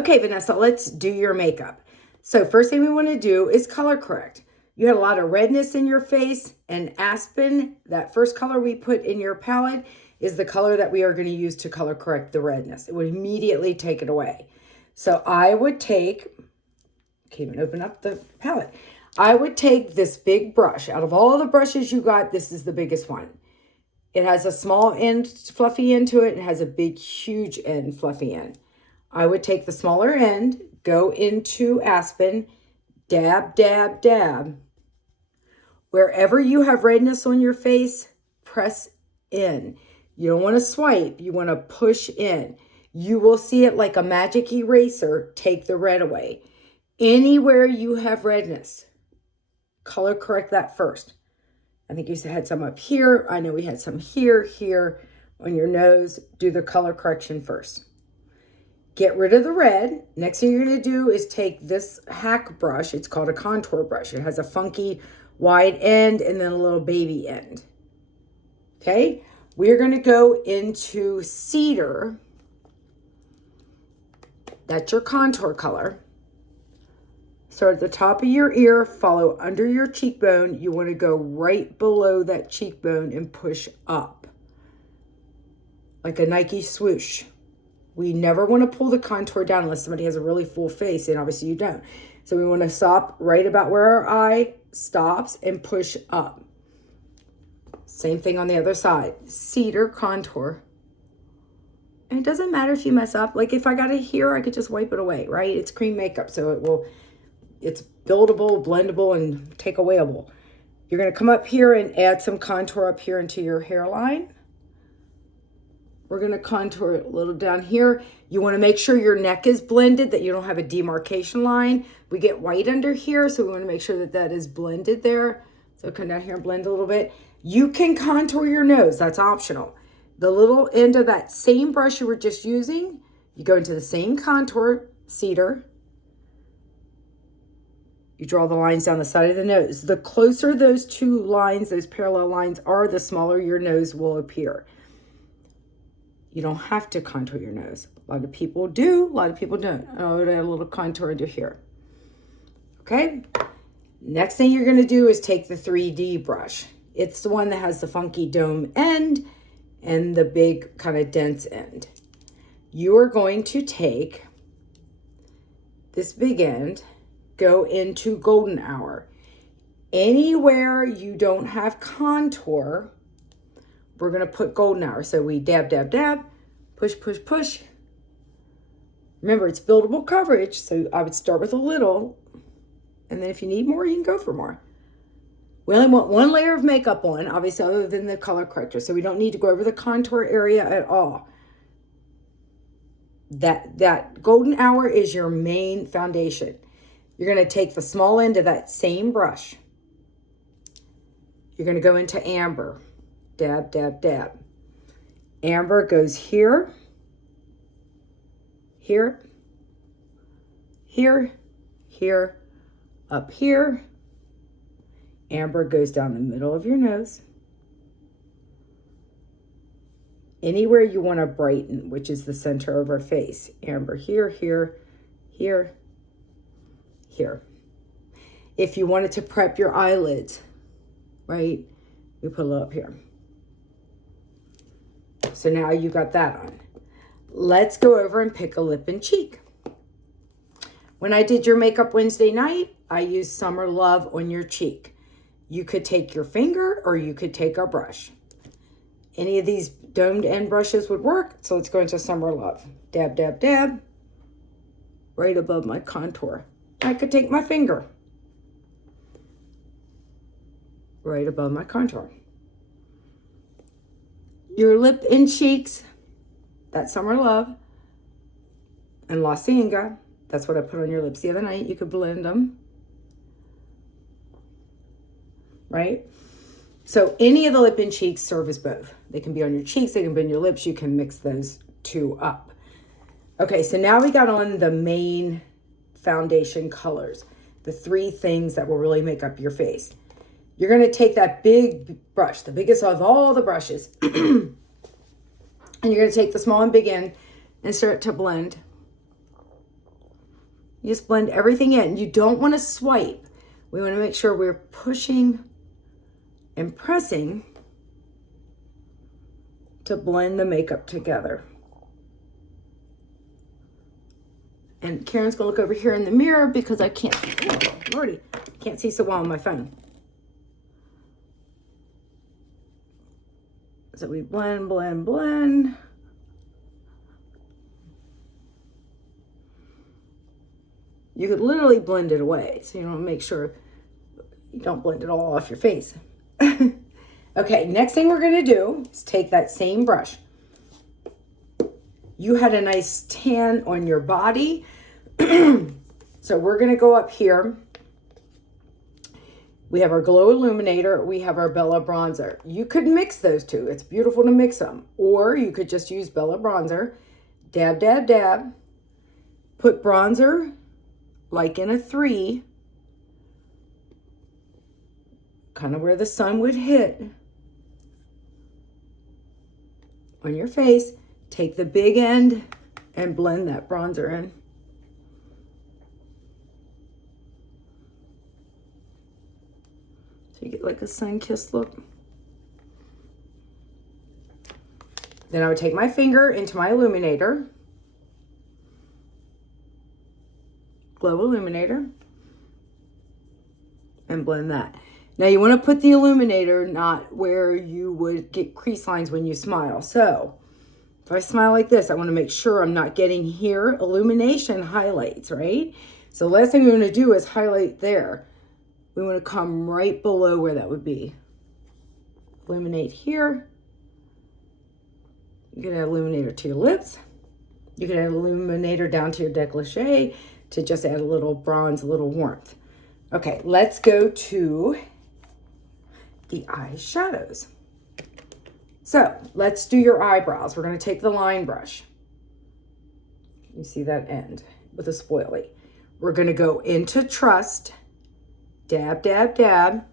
Okay, Vanessa, let's do your makeup. So first thing we want to do is color correct. You had a lot of redness in your face, and Aspen, that first color we put in your palette, is the color that we are going to use to color correct the redness. It would immediately take it away. So I would take, can't even open up the palette. I would take this big brush. Out of all the brushes you got, this is the biggest one. It has a small end, fluffy end to it. It has a big, huge end, fluffy end. I would take the smaller end, go into Aspen, dab, dab, dab. Wherever you have redness on your face, press in. You don't want to swipe. You want to push in. You will see it like a magic eraser take the red away. Anywhere you have redness, color correct that first. I think you had some up here. I know we had some here, here on your nose. Do the color correction first. Get rid of the red. Next thing you're going to do is take this hack brush. It's called a contour brush. It has a funky wide end and then a little baby end. Okay, we're going to go into Cedar. That's your contour color. Start at the top of your ear, follow under your cheekbone. You want to go right below that cheekbone and push up like a Nike swoosh. We never want to pull the contour down unless somebody has a really full face, and obviously you don't. So we want to stop right about where our eye stops and push up. Same thing on the other side. Cedar contour. And it doesn't matter if you mess up. Like if I got it here, I could just wipe it away, right? It's cream makeup, so it's buildable, blendable, and take awayable. You're going to come up here and add some contour up here into your hairline. We're going to contour it a little down here. You want to make sure your neck is blended, that you don't have a demarcation line. We get white under here, so we want to make sure that that is blended there. So come down here and blend a little bit. You can contour your nose. That's optional. The little end of that same brush you were just using, you go into the same contour, Cedar. You draw the lines down the side of the nose. The closer those two lines, those parallel lines are, the smaller your nose will appear. You don't have to contour your nose. A lot of people do, a lot of people don't. I would add a little contour into here. Okay? Next thing you're gonna do is take the 3D brush. It's the one that has the funky dome end and the big kind of dense end. You are going to take this big end, go into golden hour. Anywhere you don't have contour, we're going to put golden hour. So we dab, dab, dab, push, push, push. Remember, it's buildable coverage, so I would start with a little, and then if you need more, you can go for more. We only want one layer of makeup on, obviously, other than the color corrector, so we don't need to go over the contour area at all. That golden hour is your main foundation. You're going to take the small end of that same brush. You're going to go into amber. Dab, dab, dab. Amber goes here, here, here, here, up here. Amber goes down the middle of your nose. Anywhere you want to brighten, which is the center of our face. Amber here, here, here, here. If you wanted to prep your eyelids, right, we put a little up here. So now you got that on. Let's go over and pick a lip and cheek. When I did your makeup Wednesday night, I used Summer Love on your cheek. You could take your finger or you could take a brush. Any of these domed end brushes would work, so let's go into Summer Love. Dab, dab, dab, right above my contour. I could take my finger right above my contour. Your lip and cheeks, that's Summer Love. And La Cienega, that's what I put on your lips the other night. You could blend them. Right? So any of the lip and cheeks serve as both. They can be on your cheeks, they can be on your lips. You can mix those two up. Okay, so now we got on the main foundation colors. The three things that will really make up your face. You're going to take that big brush, the biggest of all the brushes, and you're going to take the small and big end and start to blend You just blend everything in. You don't want to swipe. We want to make sure we're pushing and pressing to blend the makeup together. And Karen's gonna look over here in the mirror because I can't, oh, Lordy, can't see so well on my phone. So we blend, blend, blend. You could literally blend it away. So you want to make sure you don't blend it all off your face. Okay, next thing we're gonna do is take that same brush. You had a nice tan on your body. So we're going to go up here. We have our Glow Illuminator. We have our Bella Bronzer. You could mix those two. It's beautiful to mix them. Or you could just use Bella Bronzer. Dab, dab, dab. Put bronzer like in a 3. Kind of where the sun would hit on your face. Take the big end and blend that bronzer in. So you get like a sun-kissed look. Then I would take my finger into my illuminator. Glow Illuminator. And blend that. Now you want to put the illuminator not where you would get crease lines when you smile. So if I smile like this, I want to make sure I'm not getting here illumination highlights, right? So last thing we want to do is highlight there. We want to come right below where that would be. Illuminate here. You can add illuminator to your lips. You can add illuminator down to your décolleté to just add a little bronze, a little warmth. Okay, let's go to the eyeshadows. So let's do your eyebrows. We're going to take the line brush. You see that end with a spoilie. We're going to go into Trust. Dab, dab, dab.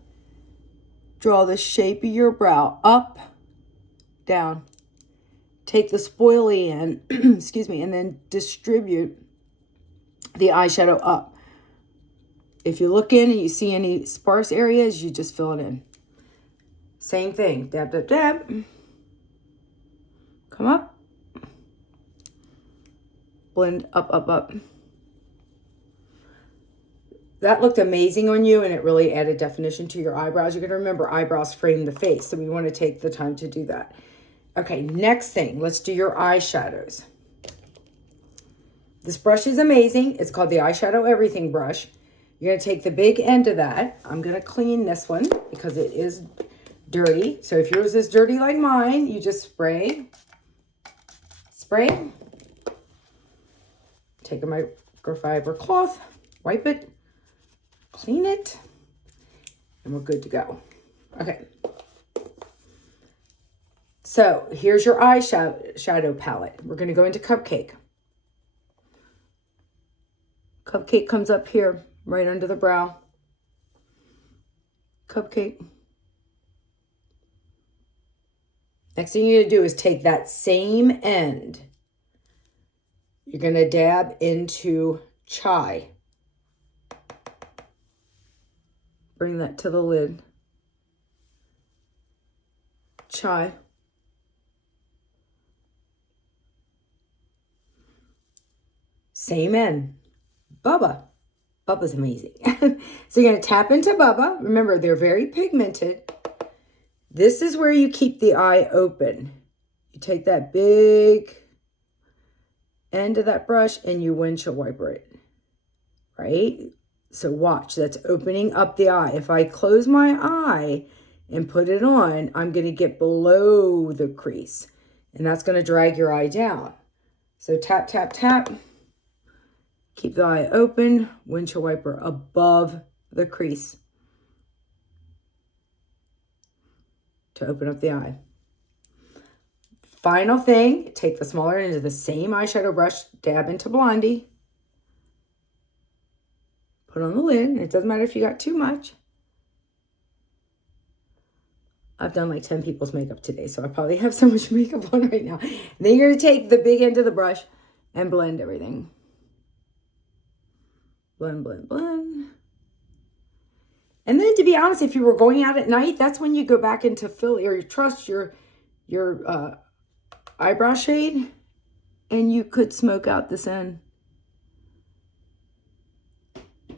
Draw the shape of your brow up, down. Take the spoilie in, excuse me, and then distribute the eyeshadow up. If you look in and you see any sparse areas, you just fill it in. Same thing. Dab, dab, dab. Come up. Blend up, up, up. That looked amazing on you, and it really added definition to your eyebrows. You're going to remember eyebrows frame the face, so we want to take the time to do that. Okay, next thing, let's do your eyeshadows. This brush is amazing. It's called the Eyeshadow Everything brush. You're going to take the big end of that. I'm going to clean this one because it is dirty. So if yours is dirty like mine, you just spray. Spray. Take a microfiber cloth, wipe it, clean it, and we're good to go. Okay. So here's your eyeshadow palette. We're going to go into Cupcake. Cupcake comes up here, right under the brow. Cupcake. Next thing you're going to do is take that same end. You're going to dab into Chai. Bring that to the lid. Chai. Same end. Bubba. Bubba's amazing. So you're going to tap into Bubba. Remember, they're very pigmented. This is where you keep the eye open. You take that big end of that brush and you windshield wiper it. Right? So watch, that's opening up the eye. If I close my eye and put it on, I'm going to get below the crease. And that's going to drag your eye down. So tap, tap, tap. Keep the eye open. Windshield wiper above the crease to open up the eye. Final thing, take the smaller end of the same eyeshadow brush, dab into Blondie. Put on the lid. It doesn't matter if you got too much. I've done like 10 people's makeup today, so I probably have so much makeup on right now. And then you're going to take the big end of the brush and blend everything. Blend, blend, blend. And then to be honest, if you were going out at night, that's when you go back into fill or you trust your eyebrow shade, and you could smoke out this end.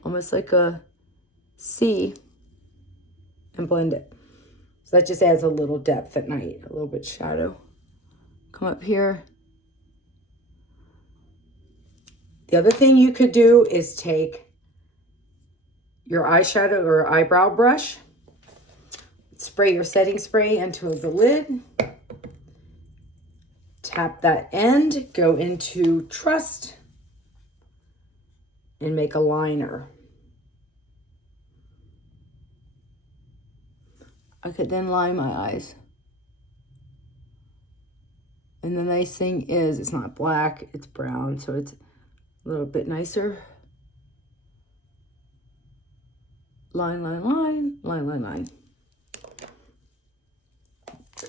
Almost like a C, and blend it. So that just adds a little depth at night, a little bit shadow. Come up here. The other thing you could do is take your eyeshadow or eyebrow brush, spray your setting spray into the lid, tap that end, go into Trust, and make a liner. I could then line my eyes. And the nice thing is it's not black, it's brown, so it's a little bit nicer. Line, line, line, line, line, line.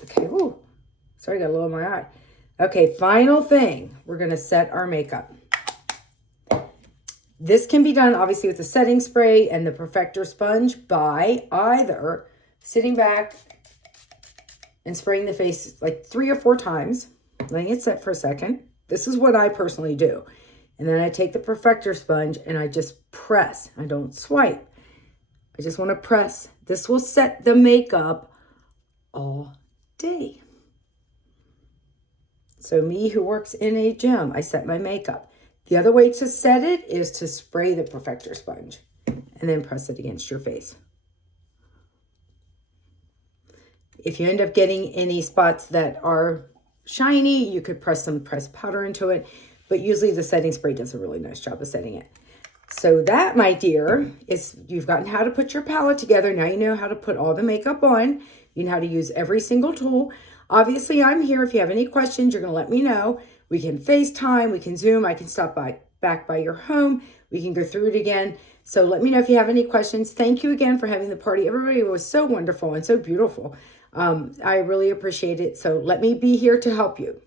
Okay, ooh, sorry, I got a little in my eye. Okay, final thing, we're gonna set our makeup. This can be done obviously with the setting spray and the perfector sponge by either sitting back and spraying the face like 3 or 4 times, letting it set for a second. This is what I personally do. And then I take the perfector sponge and I just press. I don't swipe. I just want to press. This will set the makeup all day. So me who works in a gym, I set my makeup. The other way to set it is to spray the perfector sponge and then press it against your face. If you end up getting any spots that are shiny, you could press some pressed powder into it, but usually the setting spray does a really nice job of setting it. So that, my dear, is you've gotten how to put your palette together. Now you know how to put all the makeup on. You know how to use every single tool. Obviously, I'm here. If you have any questions, you're going to let me know. We can FaceTime, we can Zoom, I can stop back by your home. We can go through it again. So let me know if you have any questions. Thank you again for having the party. Everybody was so wonderful and so beautiful. I really appreciate it. So let me be here to help you.